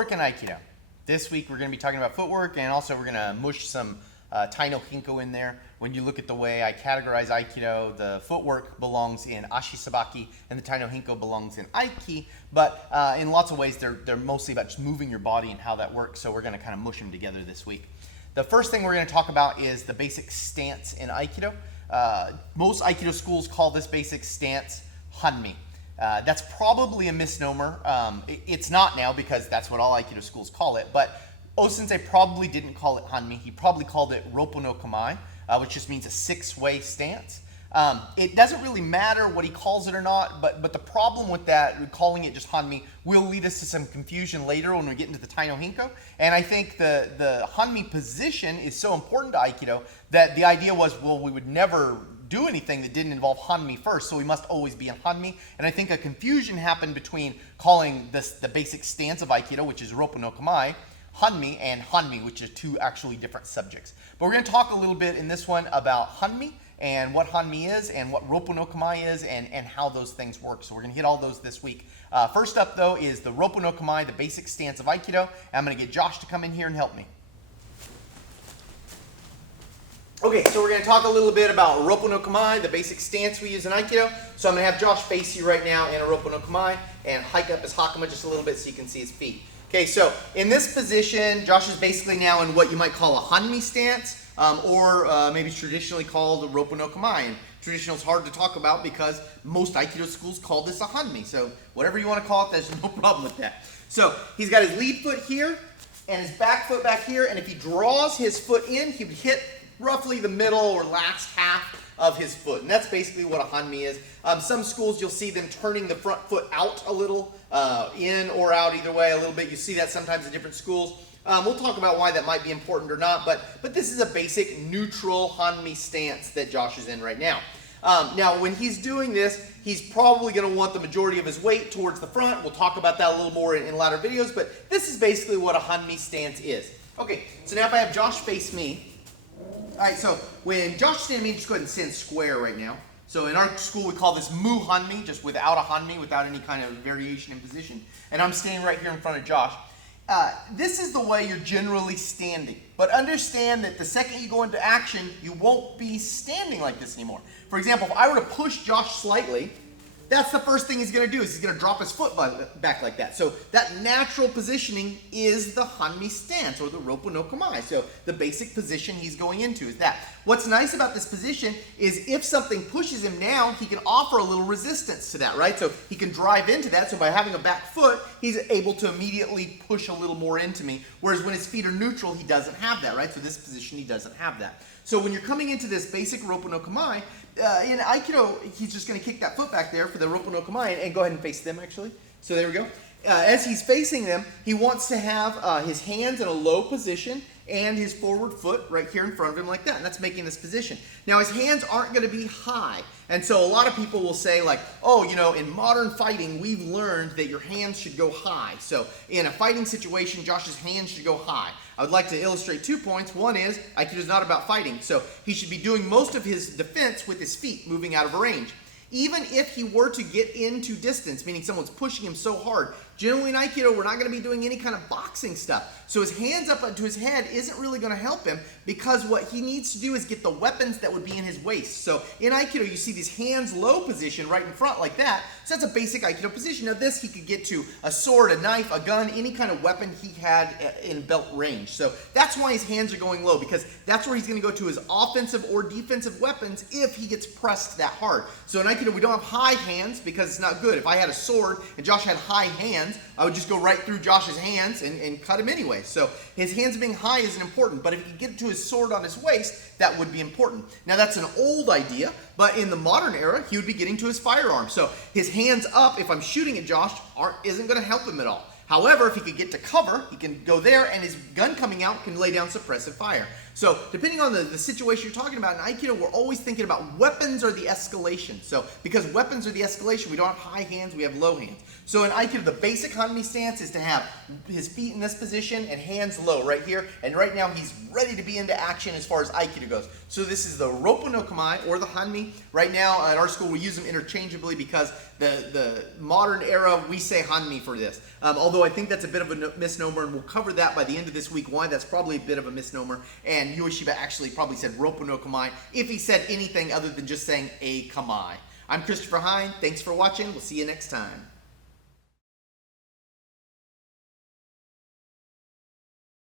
Footwork and Aikido. This week we're going to be talking about footwork, and also we're going to mush some Tai no Hinko in there. When you look at the way I categorize Aikido, the footwork belongs in Ashi Sabaki, and the Tai no Hinko belongs in Aiki. But in lots of ways, they're mostly about just moving your body and how that works. So we're going to kind of mush them together this week. The first thing we're going to talk about is the basic stance in Aikido. Most Aikido schools call this basic stance Hanmi. That's probably a misnomer. It's not now because that's what all Aikido schools call it. But O-sensei probably didn't call it Hanmi. He probably called it Roppo no Kamae, which just means a six-way stance. It doesn't really matter what he calls it or not, but the problem with that, calling it just Hanmi, will lead us to some confusion later when we get into the Tai no Hinko. And I think the Hanmi position is so important to Aikido that the idea was, well, we would never do anything that didn't involve Hanmi first, so we must always be in Hanmi. And I think a confusion happened between calling this the basic stance of Aikido, which is Roppo no Kamae, Hanmi, and Hanmi, which are two actually different subjects. But we're going to talk a little bit in this one about Hanmi and what Hanmi is and what Roppo no Kamae is and how those things work. So we're going to hit all those this week. First up, though, is the Roppo no Kamae, the basic stance of Aikido. And I'm going to get Josh to come in here and help me. Okay, so we're going to talk a little bit about Roppo no Kamae, the basic stance we use in Aikido. So I'm going to have Josh face you right now in a Roppo no Kamae and hike up his hakama just a little bit so you can see his feet. Okay, so in this position, Josh is basically now in what you might call a Hanmi stance, or maybe traditionally called a Roppo no Kamae. And traditional is hard to talk about because most Aikido schools call this a Hanmi. So whatever you want to call it, there's no problem with that. So he's got his lead foot here and his back foot back here. And if he draws his foot in, he would hit roughly the middle or last half of his foot. And that's basically what a Hanmi is. Some schools, you'll see them turning the front foot out a little, in or out, either way, a little bit. You see that sometimes in different schools. We'll talk about why that might be important or not, but this is a basic neutral Hanmi stance that Josh is in right now. Now, when he's doing this, he's probably going to want the majority of his weight towards the front. We'll talk about that a little more in later videos, but this is basically what a Hanmi stance is. Okay, so now if I have Josh face me, all right, so when Josh is standing me, just go ahead and stand square right now. So in our school, we call this mu Hanmi, just without a Hanmi, without any kind of variation in position. And I'm standing right here in front of Josh. This is the way you're generally standing. But understand that the second you go into action, you won't be standing like this anymore. For example, if I were to push Josh slightly, that's the first thing he's going to do is he's going to drop his foot back like that. So that natural positioning is the Hanmi stance or the Roppo no Kamae. So the basic position he's going into is that. What's nice about this position is if something pushes him now, he can offer a little resistance to that, right? So he can drive into that. So by having a back foot, he's able to immediately push a little more into me. Whereas when his feet are neutral, he doesn't have that, right? So this position, he doesn't have that. So when you're coming into this basic Roppo no Kamae, in Aikido, he's just going to kick that foot back there for the Roppo no Kamae and go ahead and face them, actually. So there we go. As he's facing them, he wants to have his hands in a low position and his forward foot right here in front of him like that. And that's making this position. Now, his hands aren't going to be high. And so a lot of people will say like, oh, you know, in modern fighting, we've learned that your hands should go high. So in a fighting situation, Josh's hands should go high. I would like to illustrate 2 points. One is, Aikido is not about fighting. So he should be doing most of his defense with his feet moving out of range. Even if he were to get into distance, meaning someone's pushing him so hard, generally in Aikido, we're not going to be doing any kind of boxing stuff. So his hands up to his head isn't really going to help him because what he needs to do is get the weapons that would be in his waist. So in Aikido, you see these hands low position right in front like that. So that's a basic Aikido position. Now this, he could get to a sword, a knife, a gun, any kind of weapon he had in belt range. So that's why his hands are going low, because that's where he's going to go to his offensive or defensive weapons if he gets pressed that hard. So in Aikido, we don't have high hands because it's not good. If I had a sword and Josh had high hands, I would just go right through Josh's hands and cut him anyway. So his hands being high isn't important, but if he could get to his sword on his waist, that would be important. Now that's an old idea, but in the modern era, he would be getting to his firearm. So his hands up, if I'm shooting at Josh, isn't going to help him at all. However, if he could get to cover, he can go there and his gun coming out can lay down suppressive fire. So depending on the situation you're talking about, in Aikido, we're always thinking about weapons are the escalation. So because weapons are the escalation, we don't have high hands, we have low hands. So in Aikido, the basic Hanmi stance is to have his feet in this position and hands low right here. And right now he's ready to be into action as far as Aikido goes. So this is the Roppo no Kamae or the Hanmi. Right now at our school we use them interchangeably because the modern era we say Hanmi for this. Although I think that's a bit of a misnomer, and we'll cover that by the end of this week, why that's probably a bit of a misnomer. And Ueshiba actually probably said Roppo no Kamae if he said anything other than just saying a Kamae. I'm Christopher Hine. Thanks for watching. We'll see you next time.